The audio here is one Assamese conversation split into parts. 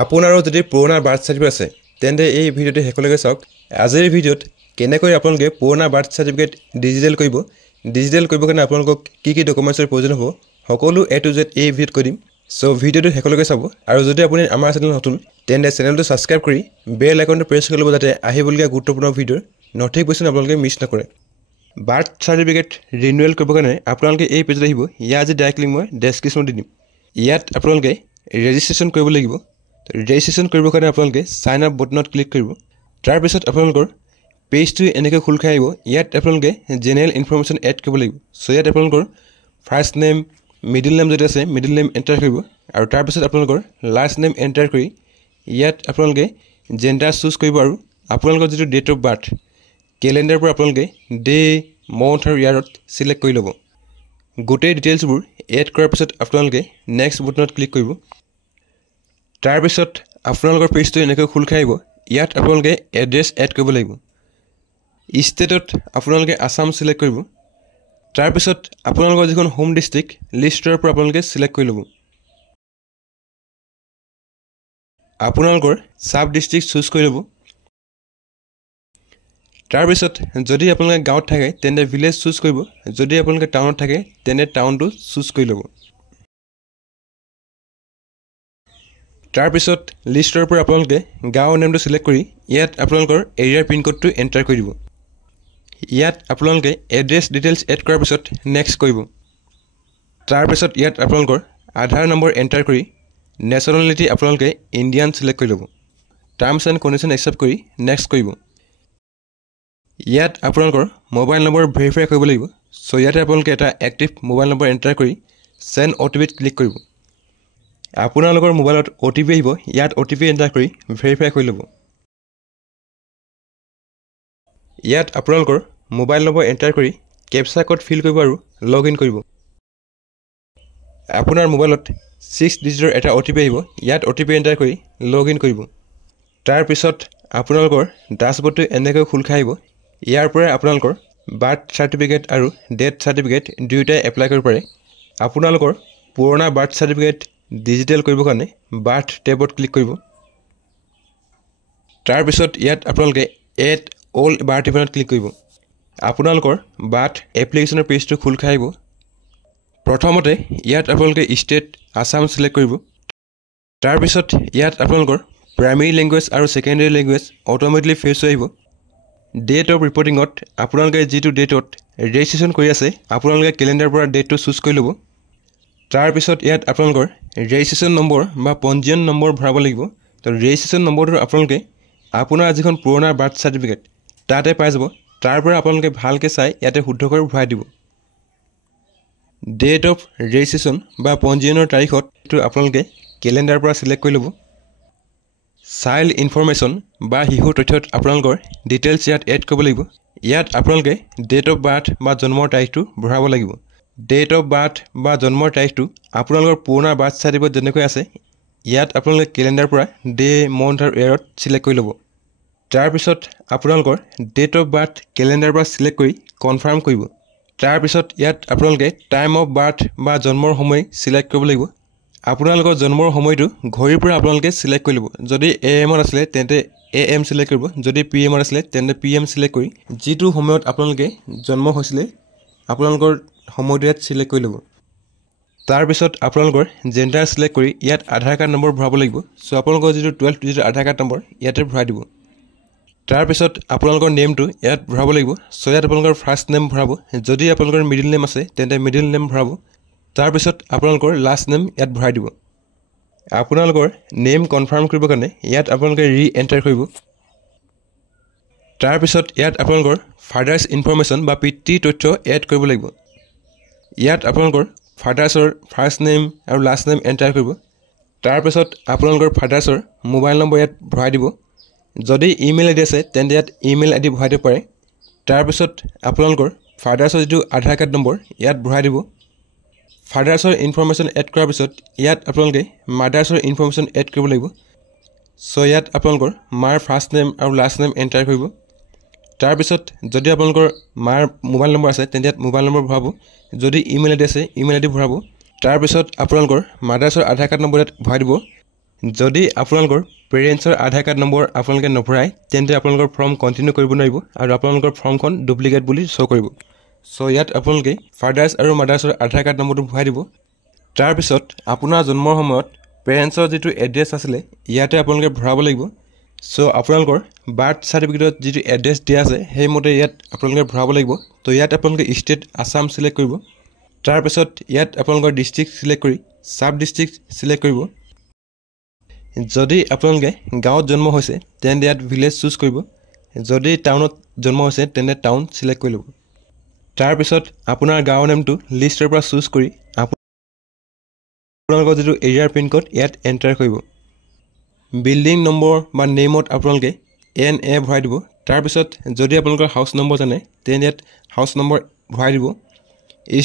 আপোনাৰো যদি পুৰণা বাৰ্থ চাৰ্টিফিকেট আছে তেন্তে এই ভিডিঅ'টো শেষলৈকে চাওক। আজিৰ ভিডিঅ'ত কেনেকৈ আপোনালোকে পুৰণা বাৰ্থ চাৰ্টিফিকেট ডিজিটেল কৰিব কাৰণে আপোনালোকক কি কি ডকুমেণ্টছৰ প্ৰয়োজন হ'ব সকলো A to Z এই ভিডিঅ'ত কৈ দিম। সো ভিডিঅ'টো শেষলৈকে চাব আৰু যদি আপুনি আমাৰ চেনেল নতুন তেন্তে চেনেলটো ছাবস্ক্ৰাইব কৰি বেল আইকনটো প্ৰেছ কৰি ল'ব যাতে আহিবলগীয়া গুৰুত্বপূৰ্ণ ভিডিঅ'ৰ নটিফিকেশ্যন আপোনালোকে মিছ নকৰে। বাৰ্থ চাৰ্টিফিকেট ৰিনিউৱেল কৰিবৰ কাৰণে আপোনালোকে এই পেজত আহিব। ইয়াৰ আজি ডাইৰেক্ট লিংক মই ডেছক্ৰিপশ্যনত দি দিম। ইয়াত আপোনালোকে ৰেজিষ্ট্ৰেশ্যন কৰিব লাগিব। ৰেজিষ্ট্ৰেশ্যন কৰিবৰ কাৰণে আপোনালোকে সাইন আপ বটনত ক্লিক কৰিব। তাৰপিছত আপোনালোকৰ পেজটো এনেকৈ খোল খাই আহিব। ইয়াত আপোনালোকে জেনেৰেল ইনফৰমেশ্যন এড কৰিব লাগিব। সো ইয়াত আপোনালোকৰ ফাৰ্ষ্ট নেম মিডিল নেম যদি আছে মিডিল নেম এণ্টাৰ কৰিব আৰু তাৰপিছত আপোনালোকৰ লাষ্ট নেম এণ্টাৰ কৰি ইয়াত আপোনালোকে জেণ্ডাৰ চুজ কৰিব আৰু আপোনালোকৰ যিটো ডেট অফ বাৰ্থ কেলেণ্ডাৰৰ পৰা আপোনালোকে ডে মান্থ আৰু ইয়াৰত ছিলেক্ট কৰি ল'ব। গোটেই ডিটেইলছবোৰ এড কৰাৰ পিছত আপোনালোকে নেক্সট বটনত ক্লিক কৰিব। তাৰপিছত আপোনালোকৰ পেজটো এনেকৈ খোল খাই আহিব। ইয়াত আপোনালোকে এড্ৰেছ এড কৰিব লাগিব। ষ্টেটত আপোনালোকে আছাম ছিলেক্ট কৰিব। তাৰপিছত আপোনালোকৰ যিখন হোম ডিষ্ট্ৰিক্ট লিষ্টৰ পৰা আপোনালোকে ছিলেক্ট কৰি ল'ব। আপোনালোকৰ ছাব ডিষ্ট্ৰিক্ট চুজ কৰি ল'ব। তাৰপিছত যদি আপোনালোকে গাঁৱত থাকে তেন্তে ভিলেজ চুজ কৰিব। যদি আপোনালোকে টাউনত থাকে তেন্তে টাউনটো চুজ কৰি ল'ব। তাৰপিছত লিষ্টৰ পৰা আপোনালোকে গাঁৱৰ নেমটো ছিলেক্ট কৰি ইয়াত আপোনালোকৰ এৰিয়াৰ পিনক'ডটো এণ্টাৰ কৰি দিব। ইয়াত আপোনালোকে এড্ৰেছ ডিটেইলছ এড কৰাৰ পিছত নেক্সট কৰিব। তাৰপিছত ইয়াত আপোনালোকৰ আধাৰ নম্বৰ এণ্টাৰ কৰি নেশ্যনেলিটি আপোনালোকে ইণ্ডিয়ান ছিলেক্ট কৰি ল'ব। টাৰ্মছ এণ্ড কণ্ডিশ্যন একচেপ্ট কৰি নেক্সট কৰিব। ইয়াত আপোনালোকৰ মোবাইল নম্বৰ ভেৰিফাই কৰিব লাগিব। সো ইয়াতে আপোনালোকে এটা এক্টিভ মোবাইল নম্বৰ এণ্টাৰ কৰি চেণ্ড OTPত ক্লিক কৰিব। আপোনালোকৰ মোবাইলত OTP আহিব। ইয়াত OTP এণ্টাৰ কৰি ভেৰিফাই কৰি ল'ব। ইয়াত আপোনালোকৰ মোবাইল নম্বৰ এণ্টাৰ কৰি কেপচা কোড ফিল কৰিব আৰু লগ ইন কৰিব। আপোনাৰ মোবাইলত 6 ডিজিটৰ এটা OTP আহিব। ইয়াত OTP এণ্টাৰ কৰি লগ ইন কৰিব। তাৰপিছত আপোনালোকৰ ডাছবৰ্ডটো এনেকৈ খোল খাই আহিব। ইয়াৰ পৰা আপোনালোকৰ বাৰ্থ চাৰ্টিফিকেট আৰু ডেথ চাৰ্টিফিকেট দুয়োটাই এপ্লাই কৰিব পাৰে। আপোনালোকৰ পুৰণা বাৰ্থ চাৰ্টিফিকেট ডিজিটেল কৰিবৰ কাৰণে বাৰ্থ টেবত ক্লিক কৰিব। তাৰপিছত ইয়াত আপোনালোকে এড অল বাৰ্থ ইভেণ্টত ক্লিক কৰিব। আপোনালোকৰ বাৰ্থ এপ্লিকেশ্যনৰ পেজটো খোল খাই আহিব। প্ৰথমতে ইয়াত আপোনালোকে ষ্টেট আছাম ছিলেক্ট কৰিব। তাৰপিছত ইয়াত আপোনালোকৰ প্ৰাইমেৰী লেংগুৱেজ আৰু ছেকেণ্ডেৰী লেংগুৱেজ অট'মেটিকলি ফেচ হৈ আহিব। ডেট অফ ৰিপৰ্টিঙত আপোনালোকে যিটো ডেটত ৰেজিষ্ট্ৰেশ্যন কৰি আছে আপোনালোকে কেলেণ্ডাৰৰ পৰা ডেটটো চুজ কৰি ল'ব। তাৰপিছত ইয়াত আপোনালোকৰ ৰেজিষ্ট্ৰেশ্যন নম্বৰ বা পঞ্জীয়ন নম্বৰ ভৰাব লাগিব। তো ৰেজিষ্ট্ৰেশ্যন নম্বৰটো আপোনালোকে আপোনাৰ যিখন পুৰণা বাৰ্থ চাৰ্টিফিকেট তাতে পাই যাব। তাৰ পৰা আপোনালোকে ভালকৈ চাই ইয়াতে শুদ্ধ কৰি ভৰাই দিব। ডেট অফ ৰেজিষ্ট্ৰেশ্যন বা পঞ্জীয়নৰ তাৰিখত আপোনালোকে কেলেণ্ডাৰৰ পৰা ছিলেক্ট কৰি ল'ব। চাইল্ড ইনফৰমেশ্যন বা শিশুৰ তথ্যত আপোনালোকৰ ডিটেইলছ ইয়াত এড কৰিব লাগিব। ইয়াত আপোনালোকে ডেট অফ বাৰ্থ বা জন্মৰ তাৰিখটো ভৰাব লাগিব। ডেট অফ বাৰ্থ বা জন্মৰ তাৰিখটো আপোনালোকৰ পুৰণা বাৰ্থ চাৰ্টিফিকেট যেনেকৈ আছে ইয়াত আপোনালোকে কেলেণ্ডাৰৰ পৰা ডে মান্থ আৰু ইয়াৰত ছিলেক্ট কৰি ল'ব। তাৰপিছত আপোনালোকৰ ডেট অফ বাৰ্থ কেলেণ্ডাৰৰ পৰা ছিলেক্ট কৰি কনফাৰ্ম কৰিব। তাৰপিছত ইয়াত আপোনালোকে টাইম অফ বাৰ্থ বা জন্মৰ সময় ছিলেক্ট কৰিব লাগিব। আপোনালোকৰ জন্মৰ সময়টো ঘড়ীৰ পৰা আপোনালোকে ছিলেক্ট কৰি ল'ব। যদি AM আছিলে তেন্তে AM ছিলেক্ট কৰিব। যদি PM আছিলে তেন্তে PM ছিলেক্ট কৰি যিটো সময়ত আপোনালোকে জন্ম হৈছিলে আপোনালোকৰ সময়টো ইয়াত ছিলেক্ট কৰি ল'ব। তাৰপিছত আপোনালোকৰ জেণ্ডাৰ ছিলেক্ট কৰি ইয়াত আধাৰ কাৰ্ড নম্বৰ ভৰাব লাগিব। সো আপোনালোকৰ যিটো 12 ডিজিটৰ আধাৰ কাৰ্ড নম্বৰ ইয়াতে ভৰাই দিব। তাৰপিছত আপোনালোকৰ নেমটো ইয়াত ভৰাব লাগিব। সো ইয়াত আপোনালোকৰ ফাৰ্ষ্ট নেম ভৰাব। যদি আপোনালোকৰ মিডিল নেম আছে তেন্তে মিডিল নেম ভৰাব। তাৰপিছত আপোনালোকৰ লাষ্ট নেম ইয়াত ভৰাই দিব। আপোনালোকৰ নেম কনফাৰ্ম কৰিবৰ কাৰণে ইয়াত আপোনালোকে এণ্টাৰ কৰিব। তাৰপিছত ইয়াত আপোনালোকৰ ফাদাৰ্ছ ইনফৰমেশ্যন বা পিতৃ তথ্য এড কৰিব লাগিব। ইয়াত আপোনালোকৰ ফাদাৰ্ছৰ ফাৰ্ষ্ট নেম আৰু লাষ্ট নেম এণ্টাৰ কৰিব। তাৰপিছত আপোনালোকৰ ফাদাৰ্ছৰ মোবাইল নম্বৰ ইয়াত ভৰাই দিব। যদি ইমেইল ID আছে তেন্তে ইয়াত ইমেইল ID ভৰাই দিব পাৰে। তাৰপিছত আপোনালোকৰ ফাদাৰ্ছৰ যিটো আধাৰ কাৰ্ড নম্বৰ ইয়াত ভৰাই দিব। ফাদাৰ্ছৰ ইনফৰমেশ্যন এড কৰাৰ পিছত ইয়াত আপোনালোকে মাদাৰ্ছৰ ইনফৰমেশ্যন এড কৰিব লাগিব। সো ইয়াত আপোনালোকৰ মাৰ ফাৰ্ষ্ট নেম আৰু লাষ্ট নেম এণ্টাৰ কৰিব। তাৰপিছত যদি আপোনালোকৰ মাৰ মোবাইল নম্বৰ আছে তেন্তে ইয়াত মোবাইল নম্বৰ ভৰাব। যদি ইমেইল ID আছে ইমেইল ID ভৰাব। তাৰপিছত আপোনালোকৰ মাদাৰ্ছৰ আধাৰ কাৰ্ড নম্বৰ ইয়াত ভৰাই দিব। যদি আপোনালোকৰ পেৰেণ্টছৰ আধাৰ কাৰ্ড নম্বৰ আপোনালোকে নভৰাই তেন্তে আপোনালোকৰ ফৰ্ম কণ্টিনিউ কৰিব নোৱাৰিব আৰু আপোনালোকৰ ফৰ্মখন ডুপ্লিকেট বুলি শ্ব' কৰিব। চ' ইয়াত আপোনালোকে ফাদাৰ্ছ আৰু মাদাৰ্ছৰ আধাৰ কাৰ্ড নম্বৰটো ভৰাই দিব। তাৰপিছত আপোনাৰ জন্মৰ সময়ত পেৰেণ্টছৰ যিটো এড্ৰেছ আছিলে ইয়াতে আপোনালোকে ভৰাব লাগিব। চ' আপোনালোকৰ বাৰ্থ চাৰ্টিফিকেটত যিটো এড্ৰেছ দিয়া আছে সেইমতে ইয়াত আপোনালোকে ভৰাব লাগিব। তো ইয়াত আপোনালোকে ষ্টেট আছাম ছিলেক্ট কৰিব। তাৰপিছত ইয়াত আপোনালোকৰ ডিষ্ট্ৰিক্ট ছিলেক্ট কৰি ছাব ডিষ্ট্ৰিক্ট ছিলেক্ট কৰিব। যদি আপোনালোকে গাঁৱত জন্ম হৈছে তেন্তে ইয়াত ভিলেজ চুজ কৰিব। যদি টাউনত জন্ম হৈছে তেন্তে টাউন ছিলেক্ট কৰি ল'ব। তাৰপিছত আপোনাৰ গাঁৱৰ নেমটো লিষ্টৰ পৰা চুজ কৰি আপোনালোকৰ যিটো এৰিয়াৰ পিনক'ড ইয়াত এণ্টাৰ কৰিব। বিল্ডিং নম্বৰ বা নেমত আপোনালোকে NA ভৰাই দিব। তাৰপিছত যদি আপোনালোকৰ হাউচ নম্বৰ জানে তেন্তে ইয়াত হাউচ নম্বৰ ভৰাই দিব।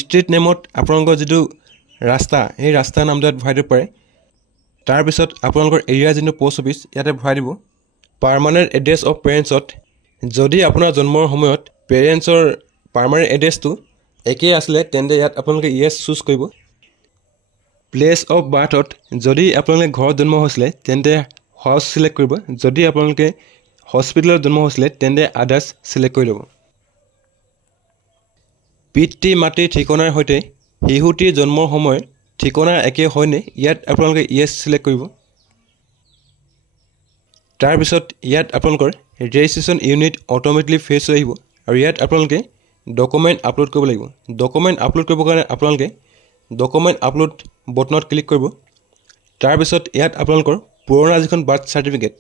ষ্ট্ৰীট নেমত আপোনালোকৰ যিটো ৰাস্তা সেই ৰাস্তাৰ নামটো ইয়াত ভৰাই দিব পাৰে। তাৰপিছত আপোনালোকৰ এৰিয়াৰ যিটো পোষ্ট অফিচ ইয়াতে ভৰাই দিব। পাৰ্মানেণ্ট এড্ৰেছ অফ পেৰেণ্টছত যদি আপোনাৰ জন্মৰ সময়ত পেৰেণ্টছৰ পাৰ্মানেণ্ট এড্ৰেছটো একেই আছিলে তেন্তে ইয়াত আপোনালোকে ইয়েছ চুজ কৰিব। প্লেচ অফ বাৰ্থত যদি আপোনালোকে ঘৰত জন্ম হৈছিলে তেন্তে হাউচ ছিলেক্ট কৰিব। যদি আপোনালোকে হস্পিটেলত জন্ম হৈছিলে তেন্তে আদাৰ্ছ ছিলেক্ট কৰি ল'ব। পিতৃ মাতৃৰ ঠিকনাৰ সৈতে শিশুটিৰ জন্মৰ সময়ৰ ঠিকনা একে হয়নে ইয়াত আপোনালোকে ইয়েছ ছিলেক্ট কৰিব। তাৰপিছত ইয়াত আপোনালোকৰ ৰেজিষ্ট্ৰেশ্যন ইউনিট অট'মেটিকলি ফেচ হৈ আহিব আৰু ইয়াত আপোনালোকে ডকুমেণ্ট আপলোড কৰিব লাগিব। ডকুমেণ্ট আপলোড কৰিবৰ কাৰণে আপোনালোকে ডকুমেণ্ট আপলোড বটনত ক্লিক কৰিব। তাৰপিছত ইয়াত আপোনালোকৰ পুৰণা যিখন বাৰ্থ চাৰ্টিফিকেট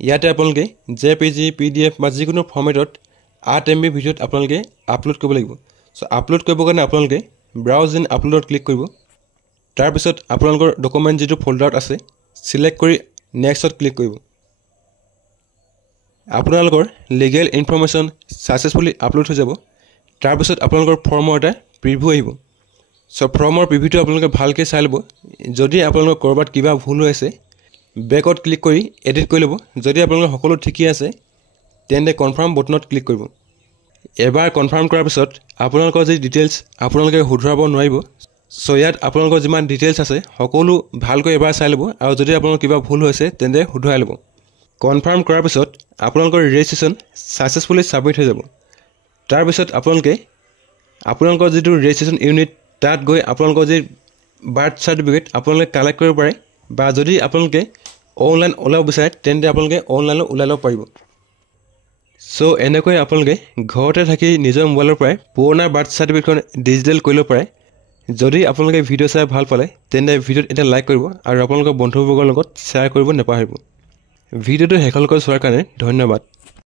ইয়াতে আপোনালোকে JPG PDF বা যিকোনো ফৰ্মেটত 8 MB ভিডিঅ'ত আপোনালোকে আপলোড কৰিব লাগিব। চ' আপলোড কৰিবৰ কাৰণে আপোনালোকে ব্ৰাউজ ইন আপলোডত ক্লিক কৰিব। তাৰপিছত আপোনালোকৰ ডকুমেণ্ট যিটো ফল্ডাৰত আছে ছিলেক্ট কৰি নেক্সটত ক্লিক কৰিব। আপোনালোকৰ লিগেল ইনফৰ্মেশ্যন ছাকচেছফুলি আপলোড হৈ যাব। তাৰপিছত আপোনালোকৰ ফৰ্মৰ এটা প্ৰিভিউ আহিব। চ' ফৰ্মৰ প্ৰিভিউটো আপোনালোকে ভালকৈ চাই ল'ব। যদি আপোনালোকৰ ক'ৰবাত কিবা ভুল হৈ আছে বেকত ক্লিক কৰি এডিট কৰি ল'ব। যদি আপোনালোকৰ সকলো ঠিকেই আছে তেন্তে কনফাৰ্ম বটনত ক্লিক কৰিব। এবাৰ কনফাৰ্ম কৰাৰ পিছত আপোনালোকৰ যি ডিটেইলছ আপোনালোকে শুধৰাব নোৱাৰিব। চ' ইয়াত আপোনালোকৰ যিমান ডিটেইলছ আছে সকলো ভালকৈ এবাৰ চাই ল'ব আৰু যদি আপোনালোকৰ কিবা ভুল হৈছে তেন্তে শুধৰাই ল'ব। কনফাৰ্ম কৰাৰ পিছত আপোনালোকৰ ৰেজিষ্ট্ৰেশ্যন ছাকচেছফুলি ছাবমিট হৈ যাব। তাৰপিছত আপোনালোকৰ যিটো ৰেজিষ্ট্ৰেশ্যন ইউনিট তাত গৈ আপোনালোকৰ যি বাৰ্থ চাৰ্টিফিকেট আপোনালোকে কালেক্ট কৰিব পাৰে বা যদি আপোনালোকে অনলাইন ওলাব বিচাৰে তেন্তে আপোনালোকে অনলাইনত ওলাই ল'ব পাৰিব। চ' এনেকৈ আপোনালোকে ঘৰতে থাকি নিজৰ মোবাইলৰ পৰাই পুৰণা বাৰ্থ চাৰ্টিফিকেটখন ডিজিটেল কৰি ল'ব পাৰে। যদি আপোনালোকে ভিডিঅ' চাই ভাল পালে তেন্তে ভিডিঅ'ত এটা লাইক কৰিব আৰু আপোনালোকৰ বন্ধুবৰ্গৰ লগত শ্বেয়াৰ কৰিব নাপাহৰিব। ভিডিঅ'টো শেষলৈকে চোৱাৰ কাৰণে ধন্যবাদ।